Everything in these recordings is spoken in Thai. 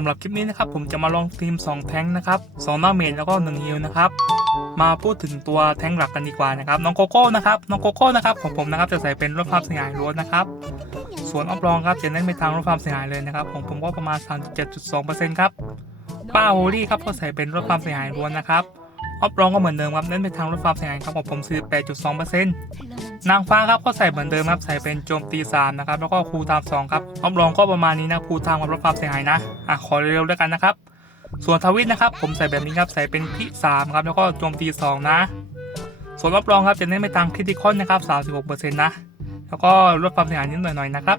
สำหรับคลิปนี้นะครับผมจะมาลองทีม 2 แท้งนะครับ2ดาเมนแล้วก็1ฮิลนะครับมาพูดถึงตัวแท้งหลักกันดีกว่านะครับน้องโกโก้นะครับน้องโกโก้นะครับของผมนะครับจะใส่เป็นรถความเสียหายล้วนนะครับส่วนออฟรองครับจะเน้นไปทางรถความเสียหายเลยนะครับของผมก็ประมาณ 37.2%ครับป้าโฮลี่ครับก็ใส่เป็นรถความเสียหายล้วนนะครับ ออฟรองก็เหมือนเดิมครับเน้นไปทางลดความเสียหายครับของผม48.2%นางฟ้าครับก็ใส่เหมือนเดิมครับใส่เป็นโจมตี3นะครับแล้วก็คูลไทม์2ครับออฟรองก็ประมาณนี้นะคูลไทม์กับลดความเสียหายนะอะขอเร็วๆด้วยกันนะครับ ส่วนทวิตนะครับ ผมใส่แบบนี้ครับใส่เป็นพิ3ครับแล้วก็โจมตี 2 นะ ส่วนรับรองครับจะเน้นไปทางคริติคอนนะครับ36%นะแล้วก็ลดความเสียหายนิดหน่อยๆนะครับ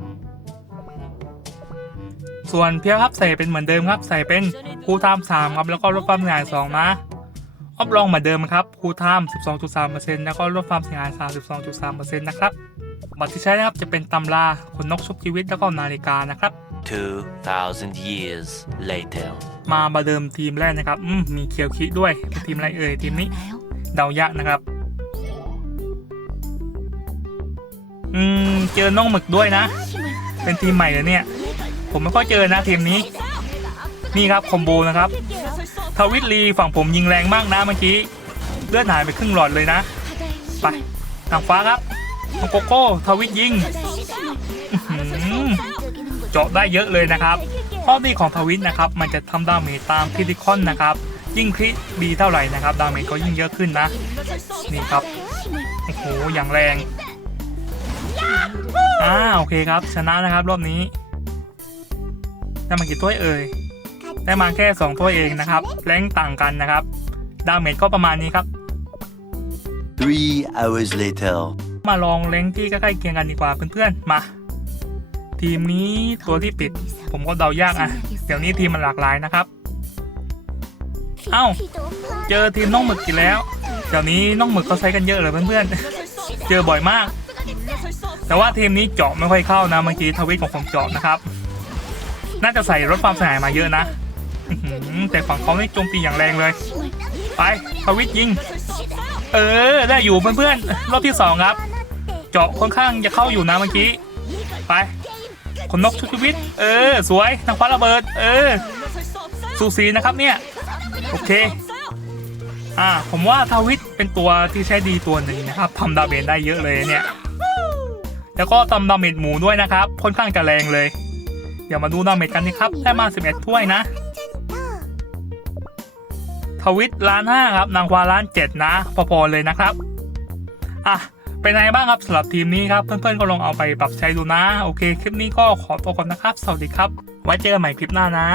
ส่วนเพียครับใส่เป็นเหมือนเดิมครับ ใส่เป็นคูลไทม์3ครับแล้วก็ลดความเสียหาย2นะ ออฟรองเหมือนเดิมครับคูลไทม์12.3%แล้วก็ลดความเสียหาย32.3%นะครับบัตรที่ใช้นะครับจะเป็นตำราขนนกชุบชีวิตแล้วก็นาฬิกานะครับ 2,000 years later. มาประเดิมทีมแรกนะครับอืมมีเคียวคิด้วยเป็นทีมอะไรเอ่ยทีมนี้เดายากนะครับอืมเจอน้องหมึกด้วยนะ เป็นทีมใหม่เลยเนี่ย ผมไม่ค่อยเจอนะทีมนี้ นี่ครับคอมโบนะครับ ทวิตลีฝั่งผมยิงแรงมากนะเมื่อกี้ เลือดหายไปครึ่งหลอดเลยนะ ไปทางฟ้าครับน้องโกโก้ทวิตยิงเจาะได้เยอะเลยนะครับ ข้อดีของทวิตนะครับ มันจะทำดาเมจตามคริติคอนนะครับ ยิ่งคริดีเท่าไหร่นะครับ ดาเมจก็ยิ่งเยอะขึ้นนะ นี่ครับ โอ้โห อย่างแรง อ่า โอเคครับ ชนะนะครับรอบนี้ได้มากี่ถ้วยเอ่ย ได้มาแค่2ถ้วยเองนะครับ แรงต่างกันนะครับ ดาเมจก็ประมาณนี้ครับ Three hours later. มาลองเล้งที่ใกล้ๆเคียงกันดีกว่าเพื่อนๆ มา ทีมนี้ตัวที่ปิด ผมก็เดายากอะ เดี๋ยวนี้ทีมมันหลากหลายนะครับ เอ้า เจอทีมน้องหมึกอีกแล้ว เดี๋ยวนี้น้องหมึกเขาใช้กันเยอะเลยเพื่อนๆ เจอบ่อยมาก แต่ว่าทีมนี้เจาะไม่ค่อยเข้านะเมื่อกี้ทวิตของผมเจาะนะครับ น่าจะใส่รถความเสียหายมาเยอะนะอื้อหือ แต่ฝั่งเขาไม่โจมตีอย่างแรงเลย ไปทวิตยิง เออ ได้อยู่เพื่อนๆ รอบที่สองครับ เจาะค่อนข้างจะเข้าอยู่นะเมื่อกี้ ไปคนนกชุบชีวิต เออ สวยนางฟ้าระเบิด เออ สูสีนะครับเนี่ย โอเค อ่า ผมว่าทวิตเป็นตัวที่ใช้ดีตัวหนึ่งนะครับทำดาเมจได้เยอะเลยเนี่ย แล้วก็ทำดาเมจหมูด้วยนะครับ ค่อนข้างจะแรงเลย เดี๋ยวมาดูดาเมจกันนะครับ ได้มา 11ถ้วยนะ ทวิตล้านห้าครับ นางควาล้านเจ็ดนะ พอๆเลยนะครับ อะ เป็นไงบ้างครับสำหรับทีมนี้ครับ เพื่อนๆก็ลองเอาไปปรับใช้ดูนะ โอเค คลิปนี้ก็ขอตัวก่อนนะครับ สวัสดีครับ ไว้เจอกันใหม่คลิปหน้านะ